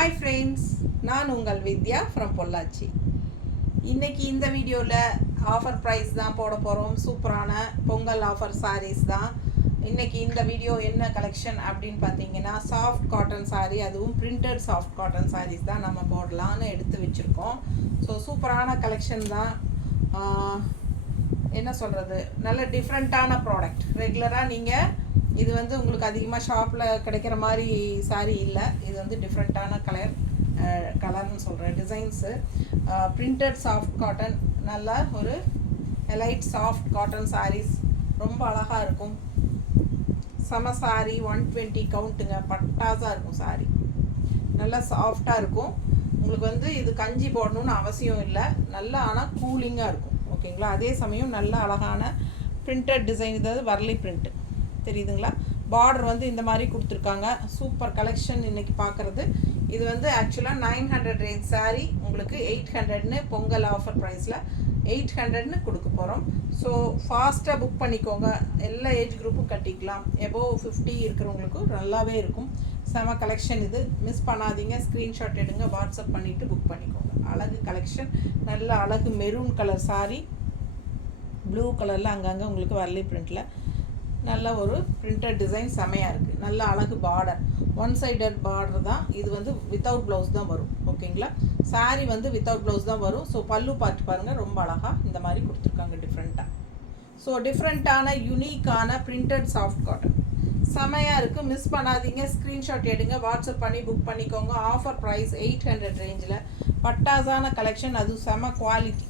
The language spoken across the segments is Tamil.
ஹாய் ஃப்ரெண்ட்ஸ், நான் உங்கள் வித்யா ஃப்ரம் பொள்ளாச்சி. இன்றைக்கி இந்த வீடியோவில் ஆஃபர் ப்ரைஸ் தான் போட போகிறோம். சூப்பரான பொங்கல் ஆஃபர் சாரீஸ் தான். இன்றைக்கி இந்த வீடியோ என்ன கலெக்ஷன் அப்படின்னு பார்த்தீங்கன்னா, சாஃப்ட் காட்டன் சாரீ, அதுவும் பிரிண்டட் சாஃப்ட் காட்டன் சாரீஸ் தான் நம்ம போடலான்னு எடுத்து வச்சுருக்கோம். ஸோ சூப்பரான கலெக்ஷன் தான். என்ன சொல்கிறது, நல்ல டிஃப்ரெண்ட்டான ப்ராடக்ட். ரெகுலராக நீங்கள் இது வந்து உங்களுக்கு அதிகமாக ஷாப்பில் கிடைக்கிற மாதிரி சாரீ இல்லை. இது வந்து டிஃப்ரெண்ட்டான கலர்னு சொல்கிறேன், டிசைன்ஸு. பிரிண்டட் சாஃப்ட் காட்டன், நல்லா ஒரு எலைட் சாஃப்ட் காட்டன் சாரீஸ், ரொம்ப அழகாக இருக்கும். செம சாரீ, 120 கவுண்ட்டுங்க, பட்டாஸாக இருக்கும் சாரீ, நல்லா சாஃப்டாக இருக்கும். உங்களுக்கு வந்து இது கஞ்சி போடணுன்னு அவசியம் இல்லை, நல்லா ஆனால் கூலிங்காக இருக்கும். ஓகேங்களா? அதே சமயம் நல்ல அழகான பிரிண்டட் டிசைன், இதாவது வரலி பிரிண்ட்டு தெரியுதுங்களா? பார்டர் வந்து இந்த மாதிரி கொடுத்துருக்காங்க. சூப்பர் கலெக்ஷன் இன்றைக்கி பார்க்குறது. இது வந்து ஆக்சுவலாக 900 ரேஞ்ச் சாரீ உங்களுக்கு 800ன்னு பொங்கல் ஆஃபர் ப்ரைஸில் 800ன்னு கொடுக்க போகிறோம். ஸோ ஃபாஸ்ட்டாக புக் பண்ணிக்கோங்க. எல்லா ஏஜ் குரூப்பும் கட்டிக்கலாம். எபோவ் 50 இருக்கிறவங்களுக்கும் நல்லாவே இருக்கும். செம கலெக்ஷன் இது, மிஸ் பண்ணாதீங்க. ஸ்க்ரீன்ஷாட் எடுங்க, வாட்ஸ்அப் பண்ணிவிட்டு புக் பண்ணிக்கோங்க. அழகு கலெக்ஷன், நல்ல அழகு மெரூன் கலர் சாரீ, ப்ளூ கலரில் அங்கங்கே உங்களுக்கு வரலி பிரிண்டில் நல்ல ஒரு பிரிண்டட் டிசைன், செமையாக இருக்குது. நல்ல அழகு பார்டர், ஒன் சைடட் பார்டர் தான். இது வந்து வித்தவுட் ப்ளவுஸ் தான் வரும். ஓகேங்களா? சாரீ வந்து வித்தவுட் ப்ளவுஸ் தான் வரும். ஸோ பல்லு பார்த்து பாருங்கள், ரொம்ப அழகாக இந்த மாதிரி கொடுத்துருக்காங்க டிஃப்ரெண்ட்டாக. ஸோ டிஃப்ரெண்ட்டான யூனிக்கான பிரிண்டட் சாஃப்ட் காட்டன் செமையாக இருக்குது. மிஸ் பண்ணாதீங்க. ஸ்க்ரீன்ஷாட் எடுங்க, வாட்ஸ்அப் பண்ணி புக் பண்ணிக்கோங்க. ஆஃபர் ப்ரைஸ் 800 ரேஞ்சில் பட்டாசான கலெக்ஷன், அதுவும் செம குவாலிட்டி,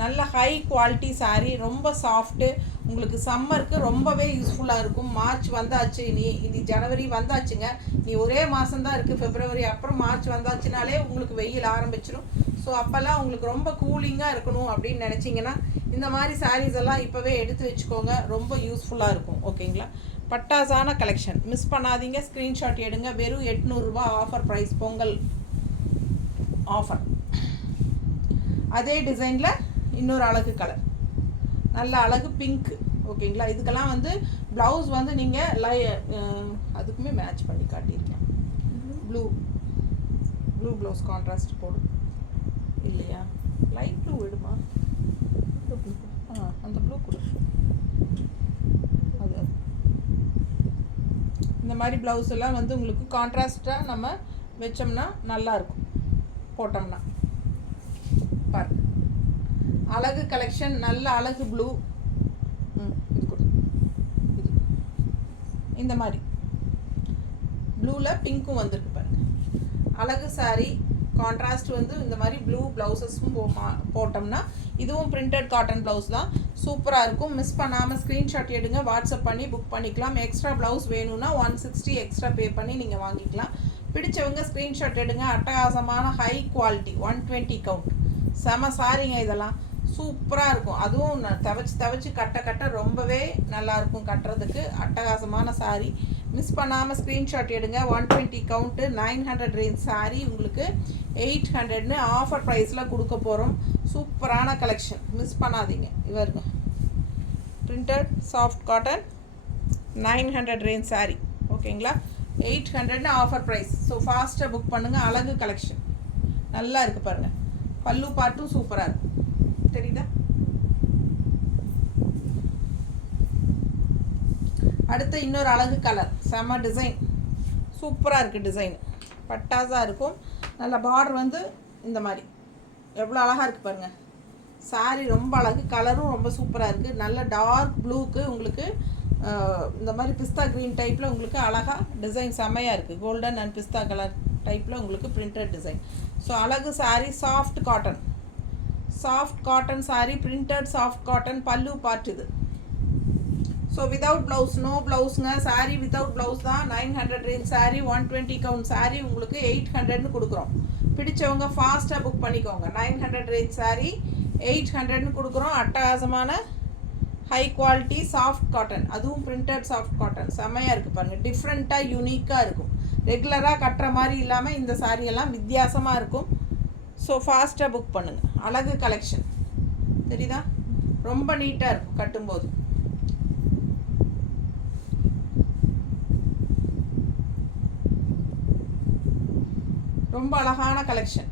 நல்ல ஹை குவாலிட்டி சாரீ, ரொம்ப சாஃப்ட்டு. உங்களுக்கு சம்மருக்கு ரொம்பவே யூஸ்ஃபுல்லாக இருக்கும். மார்ச் வந்தாச்சு, இனி ஜனவரி வந்தாச்சுங்க. நீ ஒரே மாதம்தான் இருக்குது, பிப்ரவரி. அப்புறம் மார்ச் வந்தாச்சுனாலே உங்களுக்கு வெயில் ஆரம்பிச்சிடும். ஸோ அப்போல்லாம் உங்களுக்கு ரொம்ப கூலிங்காக இருக்கணும் அப்படின்னு நினச்சிங்கன்னா இந்த மாதிரி சாரீஸ் எல்லாம் இப்போவே எடுத்து வச்சுக்கோங்க, ரொம்ப யூஸ்ஃபுல்லாக இருக்கும். ஓகேங்களா? பட்டாசான கலெக்ஷன், மிஸ் பண்ணாதீங்க. ஸ்க்ரீன்ஷாட் எடுங்க. வெறும் 800 ரூபா ஆஃபர் ப்ரைஸ், பொங்கல் ஆஃபர். அதே டிசைனில் இன்னொரு அழகு கலர், நல்ல அழகு பிங்க்கு. ஓகேங்களா? இதுக்கெல்லாம் வந்து ப்ளவுஸ் வந்து நீங்கள் அதுக்குமே மேட்ச் பண்ணி காட்டியிருக்கேன். ப்ளூ ப்ளவுஸ் கான்ட்ராஸ்ட் போடும் இல்லையா? லைட் ப்ளூ விடுமா? அந்த ப்ளூ கொடு. அது இந்த மாதிரி ப்ளவுஸ் எல்லாம் வந்து உங்களுக்கு கான்ட்ராஸ்டாக நம்ம வச்சோம்னா நல்லாயிருக்கும், போட்டோம்னா. பாருங்க, அழகு கலெக்ஷன், நல்ல அழகு ப்ளூ. இது கொடு. இது இந்த மாதிரி ப்ளூவில் பிங்க்கும் வந்திருக்கு பாருங்க. அழகு சாரீ, கான்ட்ராஸ்ட் வந்து இந்த மாதிரி ப்ளூ ப்ளவுசஸும் போட்டோம்னா இதுவும் பிரிண்டட் காட்டன் ப்ளவுஸ் தான், சூப்பராக இருக்கும். மிஸ் பண்ணாமல் ஸ்க்ரீன்ஷாட் எடுங்க, வாட்ஸ்அப் பண்ணி புக் பண்ணிக்கலாம். எக்ஸ்ட்ரா ப்ளவுஸ் வேணும்னா 160 எக்ஸ்ட்ரா பே பண்ணி நீங்கள் வாங்கிக்கலாம். பிடிச்சவங்க ஸ்க்ரீன்ஷாட் எடுங்க. அட்டகாசமான ஹை குவாலிட்டி, 120 கவுண்ட், செம சாரிங்க. இதெல்லாம் சூப்பராக இருக்கும். அதுவும் தவச்சு கட்ட ரொம்பவே நல்லாயிருக்கும் கட்டுறதுக்கு. அட்டகாசமான சாரீ, மிஸ் பண்ணாமல் ஸ்க்ரீன்ஷாட் எடுங்க. 120 கவுண்ட்டு, 900 ரேஞ்ச் சாரீ உங்களுக்கு 800ன்னு ஆஃபர் ப்ரைஸில் கொடுக்க போகிறோம். சூப்பரான கலெக்ஷன், மிஸ் பண்ணாதீங்க. இவருங்க printed soft cotton 900 range sari. ஓகேங்களா? 800ன்னு ஆஃபர் ப்ரைஸ். ஸோ ஃபாஸ்ட்டாக புக் பண்ணுங்கள். அழகு கலெக்ஷன், நல்லா இருக்குது பாருங்கள். பல்லு பாட்டும் சூப்பராக இருக்கும், தெரியுதா? அடுத்து இன்னொரு அழகு கலர், செம டிசைன், சூப்பராக இருக்குது. டிசைன் பட்டாஸாக இருக்கும். நல்ல பார்டர் வந்து இந்த மாதிரி எவ்வளோ அழகாக இருக்குது பாருங்கள். சாரீ ரொம்ப அழகு, கலரும் ரொம்ப சூப்பராக இருக்குது. நல்ல டார்க் ப்ளூக்கு உங்களுக்கு இந்த மாதிரி பிஸ்தா க்ரீன் டைப்பில் உங்களுக்கு அழகாக டிசைன் செம்மையாக இருக்குது. கோல்டன் அண்ட் பிஸ்தா கலர் டைப்பில் உங்களுக்கு பிரிண்டட் டிசைன். ஸோ அழகு sari, soft cotton sari, printed soft cotton. பல்லு பார்ட் இது. ஸோ வித்தவுட் ப்ளவுஸ், நோ ப்ளவுஸுங்க. சாரீ வித்தவுட் ப்ளவுஸ் தான். 900 ரேஞ்ச் சாரீ, 120 கவுண்ட் சாரீ உங்களுக்கு 800ன்னு கொடுக்குறோம். பிடிச்சவங்க ஃபாஸ்ட்டாக புக் பண்ணிக்கோங்க. 900 ரேஞ்ச் சாரீ 800ன்னு கொடுக்குறோம். அட்டகாசமான ஹை குவாலிட்டி சாஃப்ட் காட்டன், அதுவும் பிரிண்டட் சாஃப்ட் காட்டன், செம்மையாக இருக்குது பாருங்கள். டிஃப்ரெண்ட்டாக யூனிக்காக இருக்கும். ரெகுலராக கட்டுற மாதிரி இல்லாமல் இந்த சாரியெல்லாம் வித்தியாசமாக இருக்கும். ஸோ ஃபாஸ்ட்டாக புக் பண்ணுங்கள். அழகு கலெக்ஷன், தெரியுதா? ரொம்ப நீட்டாக இருக்கும் கட்டும்போது. ரொம்ப அழகான கலெக்ஷன்.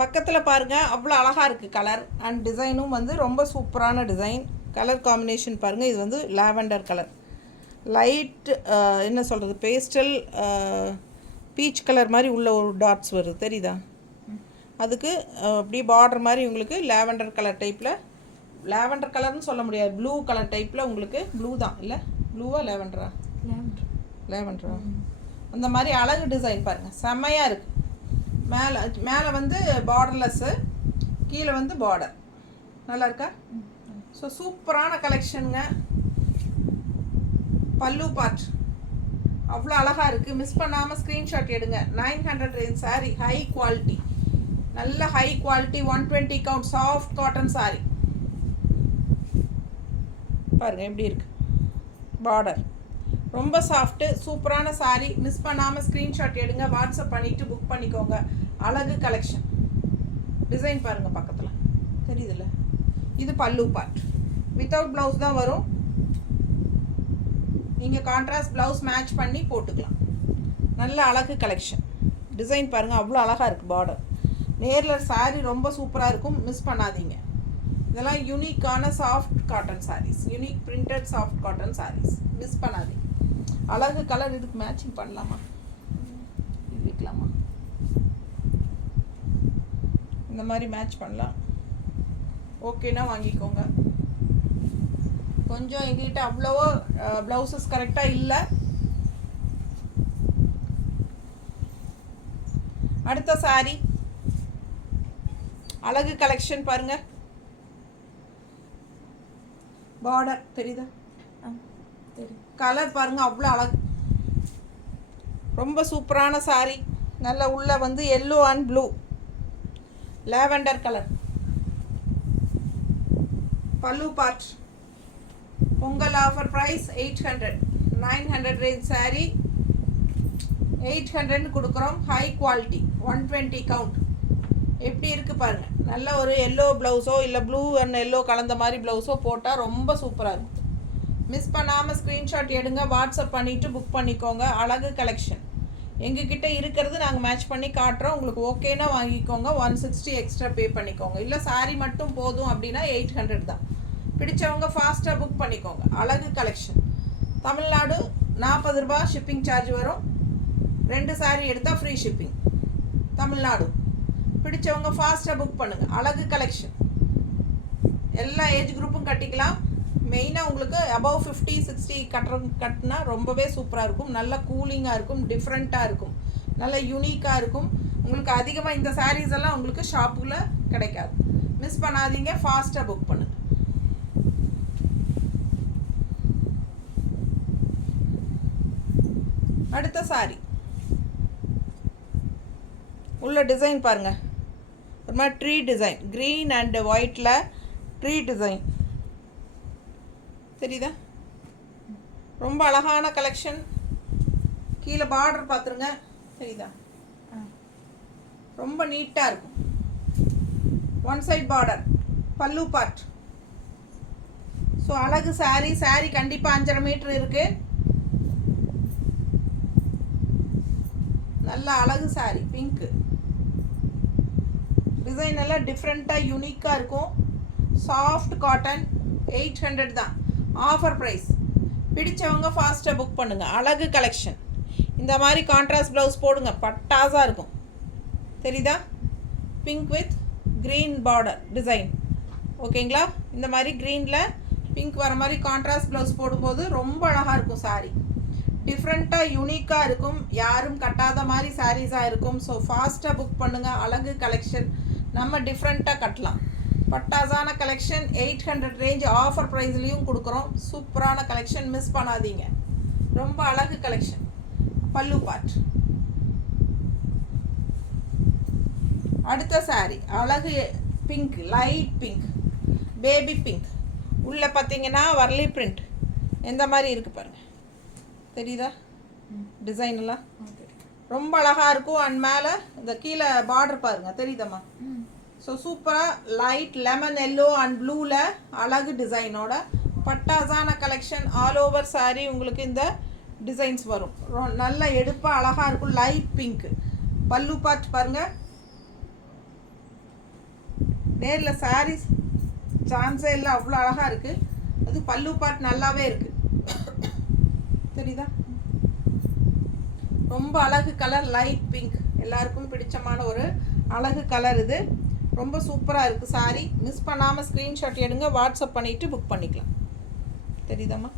பக்கத்தில் பாருங்கள், அவ்வளோ அழகாக இருக்குது கலர் அண்ட் டிசைனும் வந்து ரொம்ப சூப்பரான டிசைன். கலர் காம்பினேஷன் பாருங்கள், இது வந்து லாவெண்டர் கலர், லைட் என்ன சொல்கிறது, பேஸ்டல் பீச் கலர் மாதிரி உள்ள ஒரு டாட்ஸ் வருது தெரியுதா? அதுக்கு அப்படியே பார்டர் மாதிரி உங்களுக்கு லாவெண்டர் கலர் டைப்பில், லாவெண்டர் கலர்னு சொல்ல முடியாது, ப்ளூ கலர் டைப்பில் உங்களுக்கு, ப்ளூ தான் இல்லை, ப்ளூவா லாவெண்டரா? லாவெண்டரா. அந்த மாதிரி அழகு டிசைன் பாருங்கள், செம்மையாக இருக்குது. மேலே மேலே வந்து பார்டர்லெஸ்ஸு, கீழே வந்து பார்டர். நல்லா இருக்கா? ஸோ சூப்பரான கலெக்ஷனுங்க. பல்லு பார்ட் அவ்வளோ அழகாக இருக்குது. மிஸ் பண்ணாமல் ஸ்க்ரீன்ஷாட் எடுங்க. 900 ரேஞ்ச் சாரீ, ஹை குவாலிட்டி, நல்ல high quality, 120 count soft cotton sari. பாருங்கள் எப்படி இருக்குது பார்டர், ரொம்ப சாஃப்ட்டு சூப்பரான சாரீ. மிஸ் பண்ணாமல் ஸ்க்ரீன்ஷாட் எடுங்க, வாட்ஸ்அப் பண்ணிவிட்டு புக் பண்ணிக்கோங்க. அழகு கலெக்ஷன். டிசைன் பாருங்கள் பக்கத்தில் தெரியுதுல்ல? இது பல்லு பார்ட், வித்தவுட் ப்ளவுஸ் தான் வரும். நீங்கள் கான்ட்ராஸ்ட் ப்ளவுஸ் மேட்ச் பண்ணி போட்டுக்கலாம். நல்ல அழகு கலெக்ஷன். டிசைன் பாருங்கள், அவ்வளோ அழகாக இருக்குது பார்டர். நேரில் சாரீ ரொம்ப சூப்பராக இருக்கும், மிஸ் பண்ணாதீங்க. இதெல்லாம் யூனிக்கான soft cotton saris, unique printed soft cotton saris, miss பண்ணாதீங்க. அழகு கலர். இதுக்கு மேட்சிங் பண்ணலாமா, இது வைக்கலாமா? இந்த மாதிரி மேட்ச் பண்ணலாம். ஓகேனா வாங்கிக்கோங்க. கொஞ்சம் எங்ககிட்ட அவ்வளோவோ ப்ளவுசஸ் கரெக்டாக இல்லை. அடுத்த சாரீ அழகு கலெக்ஷன் பாருங்க. பார்டர் தெரியுதா? கலர் பாருங்க, அவ்வளோ அழகு, ரொம்ப சூப்பரான சாரீ. நல்ல உள்ள வந்து yellow and blue, lavender colour. பல்லு part. Pongal offer price 800. 900 range sari 800 கொடுக்குறோம். High quality, 120 count. எப்படி இருக்குது பாருங்கள். நல்ல ஒரு எல்லோ ப்ளவுஸோ இல்லை ப்ளூ அண்ட் எல்லோ கலந்த மாதிரி ப்ளவுஸோ போட்டால் ரொம்ப சூப்பராக இருக்கும். மிஸ் பண்ணாமல் ஸ்க்ரீன்ஷாட் எடுங்க, வாட்ஸ்அப் பண்ணிவிட்டு புக் பண்ணிக்கோங்க. அழகு கலெக்ஷன் எங்ககிட்ட இருக்கிறது நாங்கள் மேட்ச் பண்ணி காட்டுறோம். உங்களுக்கு ஓகேனா வாங்கிக்கோங்க. 160 எக்ஸ்ட்ரா பே பண்ணிக்கோங்க. இல்லை சாரீ மட்டும் போதும் அப்படின்னா 800 தான். பிடிச்சவங்க ஃபாஸ்ட்டாக புக் பண்ணிக்கோங்க. அழகு கலெக்ஷன். தமிழ்நாடு 40 ரூபா ஷிப்பிங் சார்ஜ் வரும். 2 சாரீ எடுத்தால் ஃப்ரீ ஷிப்பிங். தமிழ்நாடு. பிடிச்சவங்க ஃபாஸ்ட்டாக புக் பண்ணுங்கள். அழகு கலெக்ஷன். எல்லா ஏஜ் குரூப்பும் கட்டிக்கலாம். மெயினாக உங்களுக்கு அபவ் 50-60 கட்டினா ரொம்பவே சூப்பராக இருக்கும். நல்ல கூலிங்காக இருக்கும், டிஃப்ரெண்ட்டாக இருக்கும், நல்ல யூனிக்காக இருக்கும். உங்களுக்கு அதிகமாக இந்த சாரீஸ் எல்லாம் உங்களுக்கு ஷாப்புக்குள்ளே கிடைக்காது. மிஸ் பண்ணாதீங்க, ஃபாஸ்ட்டாக புக் பண்ணுங்கள். அடுத்த சாரீ உள்ள டிசைன் பாருங்கள். ஒரு மாதிரி ட்ரீ டிசைன், க்ரீன் அண்ட் ஒயிட்டில் ட்ரீ டிசைன் தெரியுதா? ரொம்ப அழகான கலெக்ஷன். கீழே பார்டர் பார்த்துருங்க, தெரியுதா? ரொம்ப நீட்டாக இருக்கும். One side border. Pallu part. So அழகு சாரீ. சாரீ கண்டிப்பாக 5.5 மீட்டர் இருக்குது. நல்ல அழகு சாரீ. பிங்க்கு டிசைன் எல்லாம் டிஃப்ரெண்ட்டாக யூனிக்காக இருக்கும். Soft cotton. 800 தான் ஆஃபர் ப்ரைஸ். பிடிச்சவங்க ஃபாஸ்ட்டாக புக் பண்ணுங்கள். அழகு கலெக்ஷன். இந்த மாதிரி கான்ட்ராஸ்ட் ப்ளவுஸ் போடுங்க, பட்டாசாக இருக்கும். தெரியுதா? Pink with green border design. ஓகேங்களா? இந்த மாதிரி க்ரீனில் பிங்க் வர மாதிரி கான்ட்ராஸ்ட் ப்ளவுஸ் போடும்போது ரொம்ப அழகாக இருக்கும் சாரீ. டிஃப்ரெண்ட்டாக யூனிக்காக இருக்கும். யாரும் கட்டாத மாதிரி சாரீஸாக இருக்கும். ஸோ ஃபாஸ்ட்டாக புக் பண்ணுங்கள். அழகு கலெக்ஷன். நம்ம டிஃப்ரெண்ட்டாக கட்டலாம். பட்டாசான கலெக்ஷன். 800 ரேஞ்ச் ஆஃபர் ப்ரைஸ்லேயும் கொடுக்குறோம். சூப்பரான கலெக்ஷன், மிஸ் பண்ணாதீங்க. ரொம்ப அழகு கலெக்ஷன். பல்லு பார்ட். அடுத்த சாரீ அழகு pink, light pink, baby pink. உள்ளே பார்த்தீங்கன்னா வர்லி பிரிண்ட் எந்த மாதிரி இருக்குது பாருங்கள். தெரியுதா? டிசைன் எல்லாம் ரொம்ப அழகாக இருக்கும். அண்ட் மேலே இந்த கீழே பார்டர் பாருங்கள், தெரியுதம்மா? ஸோ சூப்பராக லைட் லெமன் எல்லோ அண்ட் ப்ளூவில் அழகு டிசைனோட பட்டாசான கலெக்ஷன். ஆல் ஓவர் saree உங்களுக்கு இந்த டிசைன்ஸ் வரும். நல்ல எடுப்பாக அழகாக இருக்கும். லைட் பிங்க் பல்லு பார்ட் பாருங்கள். நேரில் சாரீஸ் சான்ஸே இல்லை, அவ்வளோ அழகாக இருக்குது. அது பல்லு பார்ட் நல்லாவே இருக்குது. தெரியுதா? ரொம்ப அழகு கலர் லைட் பிங்க், எல்லாருக்கும் பிடிச்சமான ஒரு அழகு கலர். இது ரொம்ப சூப்பராக இருக்குது சாரீ. மிஸ் பண்ணாமல் ஸ்க்ரீன்ஷாட் எடுங்க, வாட்ஸ்அப் பண்ணிவிட்டு புக் பண்ணிக்கலாம். தெரியுதாம்மா?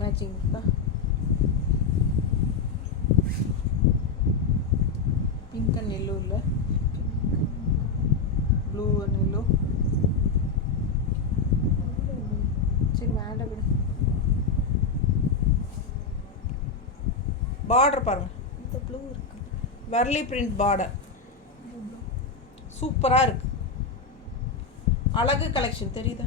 மேட்சிங் இருக்கா? பிங்க் அண்ட் எல்லோ இல்லை, ப்ளூ அண்ட் எல்லோ. சரி வேண்டாம் விடு. பார்டர் பாருங்க, இந்த ப்ளூ இருக்கு, வர்லி பிரிண்ட் பார்டர் சூப்பராக இருக்கு. அழகு கலெக்ஷன். தெரியுதா?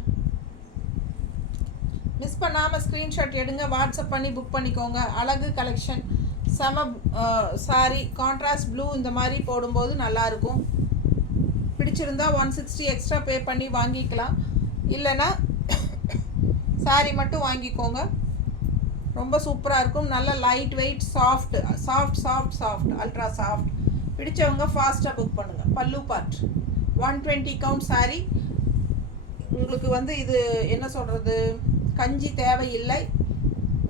மிஸ் பண்ணாமல் ஸ்க்ரீன்ஷாட் எடுங்க, வாட்ஸ்அப் பண்ணி புக் பண்ணிக்கோங்க. அழகு கலெக்ஷன் செம சாரி. கான்ட்ராஸ்ட் ப்ளூ இந்த மாதிரி போடும்போது நல்லாயிருக்கும். பிடிச்சிருந்தா 160 எக்ஸ்ட்ரா பே பண்ணி வாங்கிக்கலாம், இல்லைன்னா சாரி மட்டும் வாங்கிக்கோங்க. ரொம்ப சூப்பராக இருக்கும். நல்ல light weight soft soft soft soft ultra soft. பிடிச்சவங்க ஃபாஸ்ட்டாக புக் பண்ணுங்கள். பல்லு பார்ட் 120 கவுண்ட் சாரி. உங்களுக்கு வந்து இது என்ன சொல்கிறது, கஞ்சி தேவையில்லை.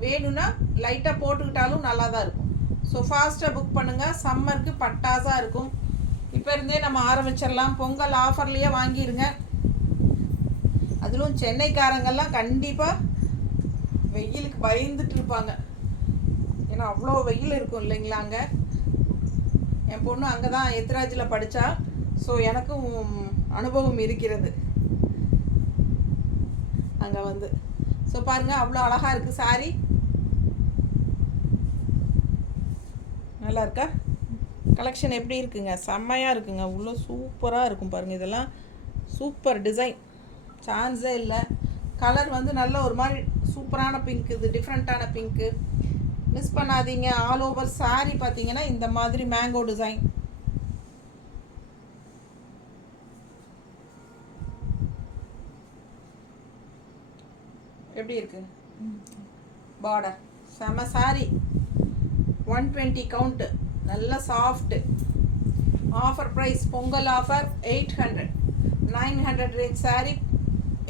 வேணும்னா லைட்டாக போட்டுக்கிட்டாலும் நல்லா தான் இருக்கும். ஸோ ஃபாஸ்ட்டாக புக் பண்ணுங்கள். சம்மருக்கு பட்டாசாக இருக்கும். இப்போ இருந்தே நம்ம ஆரம்பிச்சிடலாம். பொங்கல் ஆஃபர்லேயே வாங்கிடுங்க. அதிலும் சென்னைக்காரங்கெல்லாம் கண்டிப்பாக வெயிலுக்கு பயந்துட்டு இருப்பாங்க. ஏன்னா அவ்வளோ வெயில் இருக்கும் இல்லைங்களா அங்கே. என் பொண்ணு அங்கே தான் எத்ராஜில் படித்தா. ஸோ எனக்கும் அனுபவம் இருக்கிறது அங்கே வந்து. ஸோ பாருங்கள், அவ்வளோ அழகாக இருக்குது சாரி. நல்லா இருக்கா? கலெக்ஷன் எப்படி இருக்குங்க? செம்மையாக இருக்குங்க. அவ்வளோ சூப்பராக இருக்கும் பாருங்கள். இதெல்லாம் சூப்பர் டிசைன், சான்ஸே இல்லை. கலர் வந்து நல்ல ஒரு மாதிரி சூப்பரான பிங்க். இது டிஃப்ரெண்ட்டான பிங்க்கு. மிஸ் பண்ணாதீங்க. ஆல் ஓவர் சாரி பார்த்தீங்கன்னா இந்த மாதிரி மேங்கோ டிசைன். எப்படி இருக்கு பார்டர்? செம சாரி. 120 கவுண்ட்டு, நல்ல soft. Offer price Pongal offer 800. 900 range sari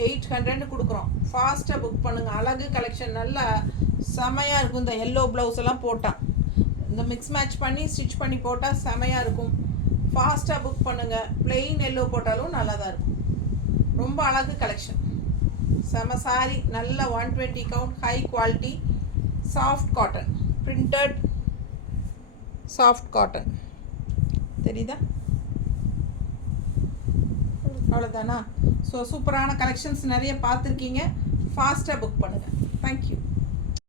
800 கொடுக்குறோம். ஃபாஸ்ட்டாக புக் பண்ணுங்கள். அழகு கலெக்ஷன் நல்லா செமையாக இருக்கும். இந்த எல்லோ ப்ளவுஸ் எல்லாம் போட்டால், இந்த மிக்ஸ் மேட்ச் பண்ணி ஸ்டிச் பண்ணி போட்டால் செமையாக இருக்கும். ஃபாஸ்ட்டாக புக் பண்ணுங்கள். பிளெயின் எல்லோ போட்டாலும் நல்லா தான் இருக்கும். ரொம்ப அழகு கலெக்ஷன். செம சாரி. நல்ல 120 count, high quality, soft cotton, printed soft cotton. தெரியுதா? அவ்வளோதானா? ஸோ சூப்பரான கலெக்ஷன்ஸ் நிறைய பார்த்துருக்கீங்க. ஃபாஸ்ட்டாக புக் பண்ணுங்கள். தேங்க்யூ.